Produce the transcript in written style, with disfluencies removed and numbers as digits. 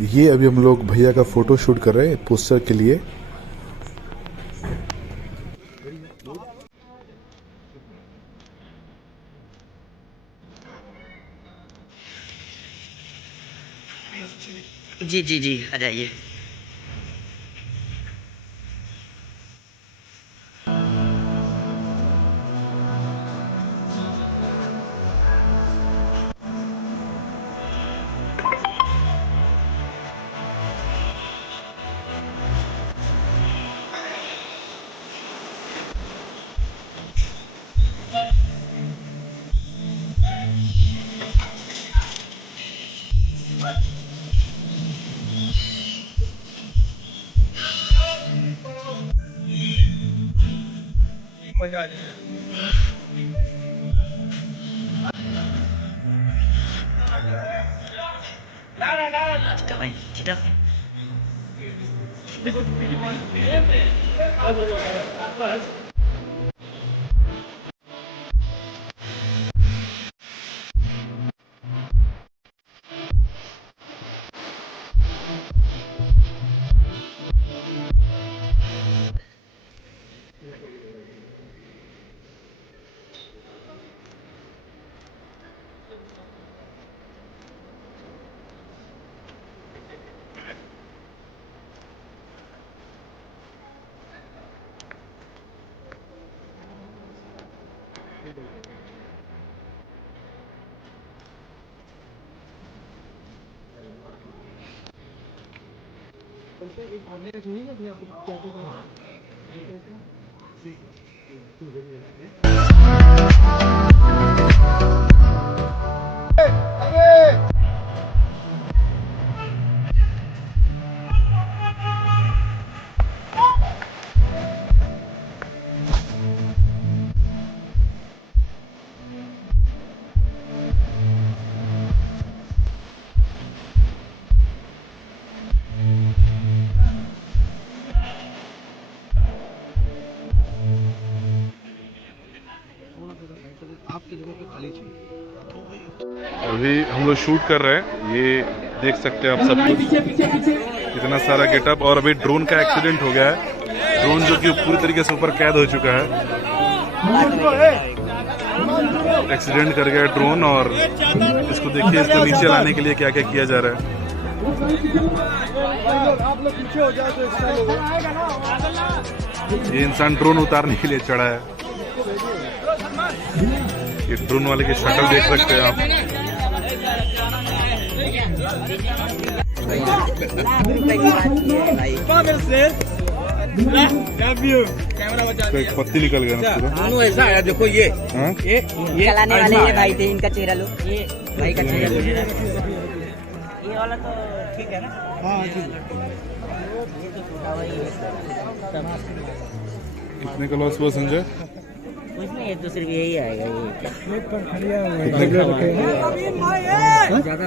ये अभी हम लोग भैया का फोटो शूट कर रहे हैं पोस्टर के लिए। जी जी जी, आ जाइए। Cakap main, tidak. आपकी जगह पे खाली चाहिए। अभी हम लोग शूट कर रहे हैं, ये देख सकते हैं आप सब कुछ, इतना सारा गेटअप। और अभी ड्रोन का एक्सीडेंट हो गया है, ड्रोन जो कि पूरी तरीके से ऊपर कैद हो चुका है। एक्सीडेंट कर गया ड्रोन, और इसको देखिए, इसको नीचे लाने के लिए क्या क्या किया जा रहा है। ये इंसान ड्रोन उतारने के लिए चढ़ा है। ये ड्रोन वाले की शक्ल देख सकते हैं आप। एक पत्ती निकल गया ना पूरा। ऐसा है, देखो ये हाँ? ये चलाने वाले ये भाई थे, इनका चेहरा लो, ये भाई का चेहरा लो। ये वाला तो ठीक है ना? हाँ ठीक है। ये तो छोटा भाई है। कितने का लॉस हुआ संजय? कुछ नहीं, एक तो सिर्फ यही आएगा। ये ज्यादा